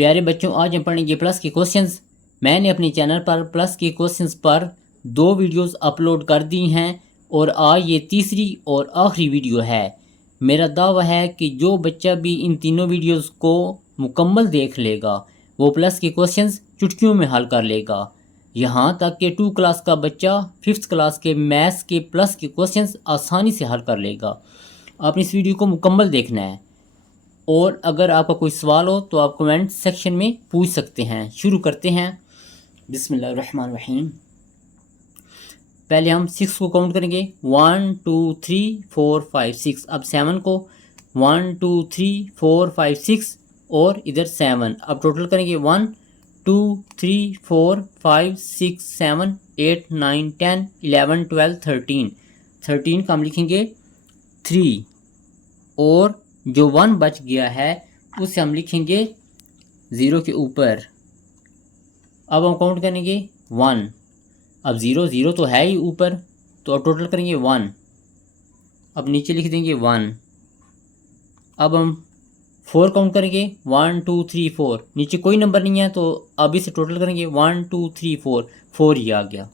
प्यारे बच्चों, आज हम पढ़ेंगे प्लस के क्वेश्चंस। मैंने अपने चैनल पर प्लस के क्वेश्चंस पर 2 वीडियोस अपलोड कर दी हैं और आज ये तीसरी और आखिरी वीडियो है। मेरा दावा है कि जो बच्चा भी इन तीनों वीडियोस को मुकम्मल देख लेगा वो प्लस के क्वेश्चंस चुटकियों में हल कर लेगा। यहाँ तक कि 2 क्लास का बच्चा 5th क्लास के मैथ्स के प्लस के क्वेश्चंस आसानी से हल कर लेगा। आपने इस वीडियो को मुकम्मल देखना है और अगर आपका कोई सवाल हो तो आप कमेंट सेक्शन में पूछ सकते हैं। शुरू करते हैं। बिस्मिल्लाहिर्रहमानिर्रहीम। पहले हम 6 को काउंट करेंगे। 1 2 3 4 5 6। अब 7 को 1 2 3 4 5 6 और इधर 7। अब टोटल करेंगे 1 2 3 4 5 6 7 8 9 10 11 12 13। 13 का हम लिखेंगे 3 और जो 1 बच गया है उसे हम लिखेंगे 0 के ऊपर। अब हम काउंट करेंगे 1। अब 0 0 तो है ही ऊपर, तो अब टोटल करेंगे 1। अब नीचे लिख देंगे 1। अब हम 4 काउंट करेंगे। 1 2 3 4। नीचे कोई नंबर नहीं है तो अब इसे टोटल करेंगे 1 2 3 4। 4 ही आ गया।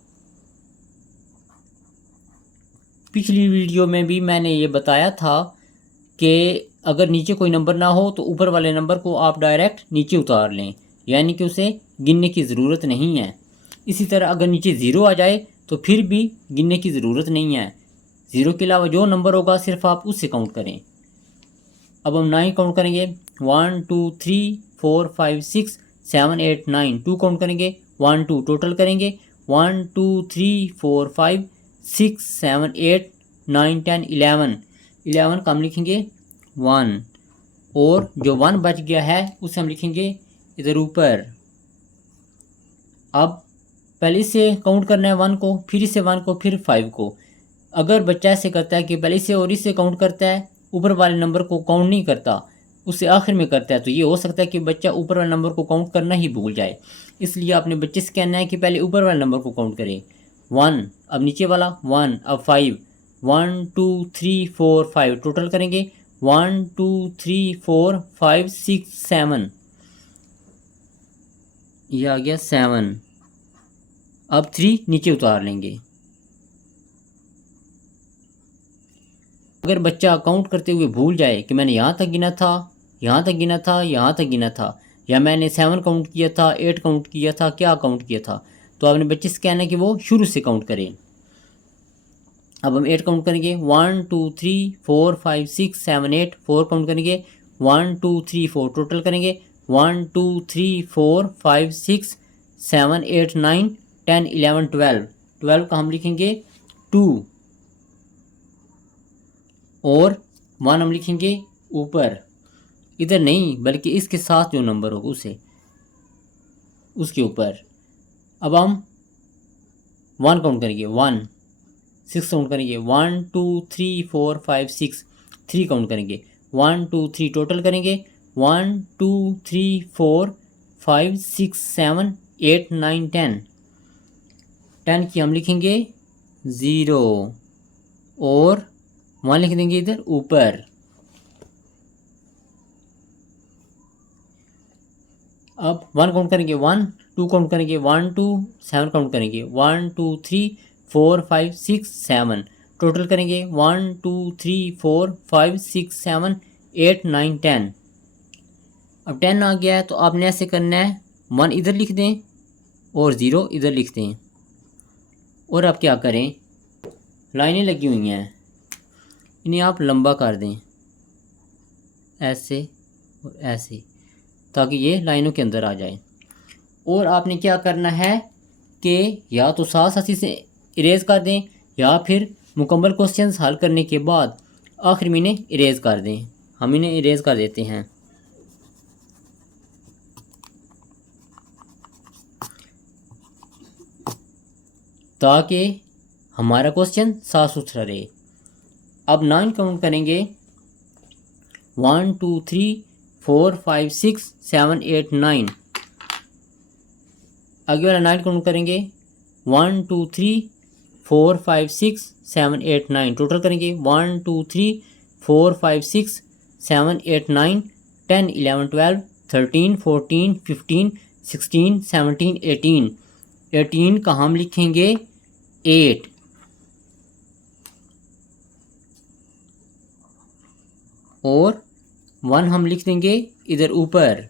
पिछली वीडियो में भी मैंने ये बताया था कि अगर नीचे कोई नंबर ना हो तो ऊपर वाले नंबर को आप डायरेक्ट नीचे उतार लें, यानी कि उसे गिनने की ज़रूरत नहीं है। इसी तरह अगर नीचे 0 आ जाए तो फिर भी गिनने की ज़रूरत नहीं है। 0 के अलावा जो नंबर होगा सिर्फ आप उससे काउंट करें। अब हम 9 काउंट करेंगे। 1 2 3 4 5 6 7 8 9। 2 काउंट करेंगे। 1 2 टोटल करेंगे 1 2 3 4 5 6 7 8 9 10 11। 11 का हम लिखेंगे 1 और जो 1 बच गया है उसे हम लिखेंगे इधर ऊपर। अब पहले से काउंट करना है 1 को, फिर इसे 1 को, फिर 5 को। अगर बच्चा ऐसे करता है कि पहले से और इससे काउंट करता है, ऊपर वाले नंबर को काउंट नहीं करता, उसे आखिर में करता है, तो ये हो सकता है कि बच्चा ऊपर वाले नंबर को काउंट करना ही भूल जाए। इसलिए आपने बच्चे से कहना है कि पहले ऊपर वाले नंबर को काउंट करें। 1, अब नीचे वाला 1, अब 5। 1 2 3 4 5 टोटल करेंगे 1 2 3 4 5 6 7। ये आ गया 7। अब 3 नीचे उतार लेंगे। अगर बच्चा काउंट करते हुए भूल जाए कि मैंने यहाँ तक गिना था, यहाँ तक गिना था, यहाँ तक गिना था, या मैंने 7 काउंट किया था, 8 काउंट किया था, क्या काउंट किया था, तो आपने बच्चे से कहना है कि वो शुरू से काउंट करें। अब हम 8 काउंट करेंगे। 1 2 3 4 5 6 7 8। 4 काउंट करेंगे। 1 2 3 4 टोटल करेंगे 1 2 3 4 5 6 7 8 9 10 11 12। 12 का हम लिखेंगे 2 और 1 हम लिखेंगे ऊपर, इधर नहीं बल्कि इसके साथ जो नंबर होगा उसे उसके ऊपर। अब हम 1 काउंट करेंगे। 1। 6 काउंट करेंगे। 1 2 3 4 5 6। 3 काउंट करेंगे। 1 2 3 टोटल करेंगे 1 2 3 4 5 6 7 8 9 10। 10 की हम लिखेंगे 0 और 1 लिख देंगे इधर ऊपर। अब 1 काउंट करेंगे। 1 2 काउंट करेंगे। 1 2 7 काउंट करेंगे। 1 2 3 4 5 6 7 टोटल करेंगे 1 2 3 4 5 6 7 8 9 10। अब 10 आ गया है तो आपने ऐसे करना है 1 इधर लिख दें और 0 इधर लिख दें। और आप क्या करें, लाइनें लगी हुई हैं, इन्हें आप लंबा कर दें ऐसे और ऐसे, ताकि ये लाइनों के अंदर आ जाए। और आपने क्या करना है कि या तो साथ साथ इसे इरेज कर दें या फिर मुकम्मल क्वेश्चंस हल करने के बाद आखिर में इन्हें इरेज कर दें। हम इन्हें इरेज कर देते हैं ताकि हमारा क्वेश्चन साफ सुथरा रहे। अब 9 काउंट करेंगे। 1 2 3 4 5 6 7 8 9। आगे वाला 9 काउंट करेंगे। 1 2 3 4 5 6 7 8 9 टोटल करेंगे 1 2 3 4 5 6 7 8 9 10 11 12 13, 14, 15, 16, 17, 18। 18 का हम लिखेंगे 8 और 1 हम लिख देंगे इधर ऊपर।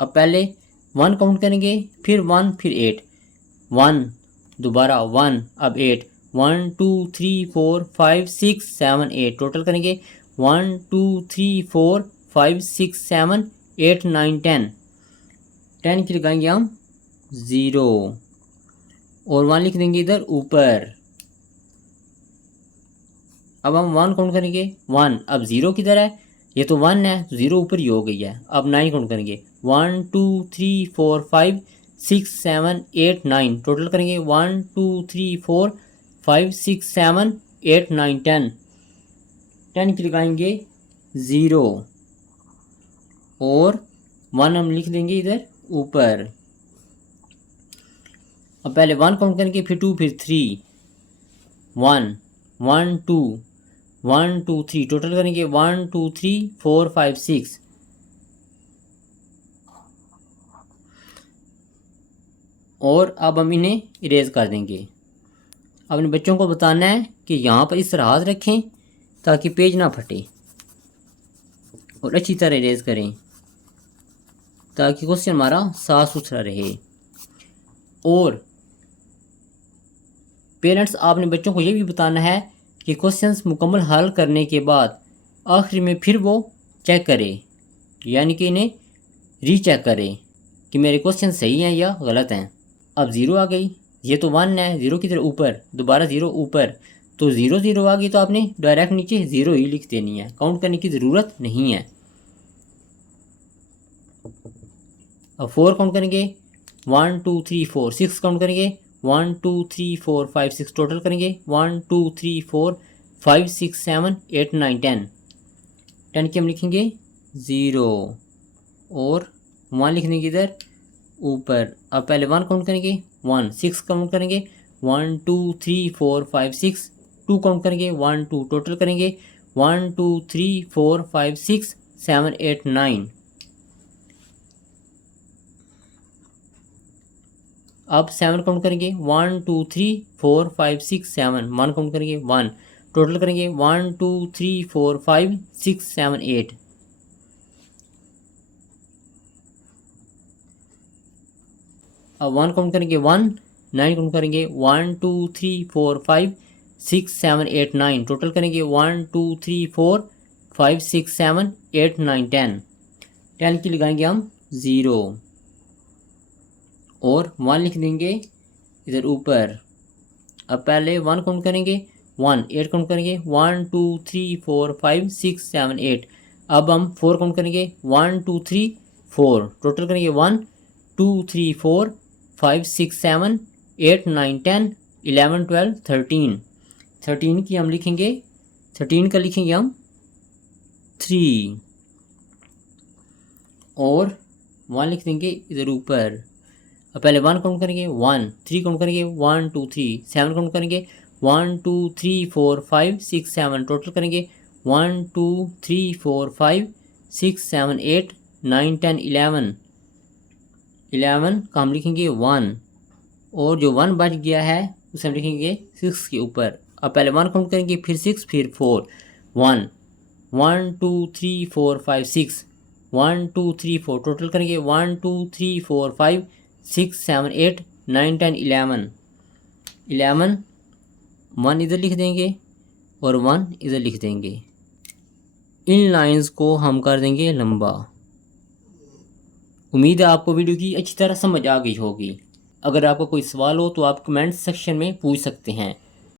अब पहले 1 काउंट करेंगे, फिर 1, फिर 8, 1 दोबारा 1, अब 8, 1 2 3 4 5 6 7 8 टोटल करेंगे 1 2 3 4 5 6 7 8 9 10। 10 की लगाएंगे हम 0 और 1 लिख देंगे इधर ऊपर। अब हम 1 काउंट करेंगे 1, अब 0 किधर है, ये तो 1 है तो 0 ऊपर ही हो गई है। अब 9 काउंट करेंगे 1 2 3 4 5 6 7 8 9 टोटल करेंगे 1 2 3 4 5 6 7 8 9 10। 10 की लगाएंगे 0 और 1 हम लिख देंगे इधर ऊपर। अब पहले 1 काउंट करेंगे, फिर 2, फिर 3, 1 1 2 1 2 3 टोटल करेंगे 1 2 3 4 5 6। और अब हम इन्हें इरेज कर देंगे। अपने बच्चों को बताना है कि यहाँ पर इस तरह हाथ रखें ताकि पेज ना फटे और अच्छी तरह इरेज करें ताकि क्वेश्चन हमारा साफ सुथरा रहे। और पेरेंट्स आपने बच्चों को ये भी बताना है कि क्वेश्चंस मुकम्मल हल करने के बाद आखिरी में फिर वो चेक करें, यानी कि इन्हें रीचेक करें कि मेरे क्वेश्चन सही हैं या गलत हैं। अब 0 आ गई, ये तो 1 है, 0 की तरह ऊपर, दोबारा 0 ऊपर, तो 0 0 आ गई तो आपने डायरेक्ट नीचे 0 ही लिख देनी है, काउंट करने की ज़रूरत नहीं है। अब 4 काउंट करेंगे 1 2 3 4, 6 काउंट करेंगे 1 2 3 4 5 6 टोटल करेंगे 1 2 3 4 5 6 7 8 9 10। 10 की हम लिखेंगे 0 और 1 लिख देंगे इधर ऊपर। अब पहले 1 काउंट करेंगे 1, 6 काउंट करेंगे 1 2 3 4 5 6, 2 काउंट करेंगे 1 2 टोटल करेंगे 1 2 3 4 5 6 7 8 9। अब 7 काउंट करेंगे 1 2 3 4 5 6 7, 1 काउंट करेंगे 1, टोटल करेंगे 1 2 3 4 5 6 7 8। अब 1 काउंट करेंगे 1, 9 काउंट करेंगे 1 2 3 4 5 6 7 8 9 टोटल करेंगे 1 2 3 4 5 6 7 8 9 10। 10 की लगाएंगे हम 0 और 1 लिख देंगे इधर ऊपर। अब पहले 1 काउंट करेंगे 1, 8 काउंट करेंगे 1 2 3 4 5 6 7 8। अब हम 4 काउंट करेंगे 1 2 3 4 टोटल करेंगे 1 2 3 4 5 6 7 8 9 10 11 12 13। 13 की हम लिखेंगे, 13 का लिखेंगे हम 3 और 1 लिख देंगे इधर ऊपर। अब पहले 1 काउंट करेंगे 1, 3 काउंट करेंगे 1 2 3, 7 काउंट करेंगे 1 2 3 4 5 6 7 टोटल करेंगे 1 2 3 4 5 6 7 8 9 10 11। 11 का हम लिखेंगे 1 और जो 1 बच गया है उसे हम लिखेंगे 6 के ऊपर। अब पहले 1 काउंट करेंगे, फिर 6, फिर 4, 1 1 2 3 4 5 6, 1 2 3 4 टोटल करेंगे 1 2 3 4 5 6 7 8 9 10 11। 11 1 इधर लिख देंगे और 1 इधर लिख देंगे। इन लाइंस को हम कर देंगे लंबा। उम्मीद है आपको वीडियो की अच्छी तरह समझ आ गई होगी। अगर आपको कोई सवाल हो तो आप कमेंट सेक्शन में पूछ सकते हैं।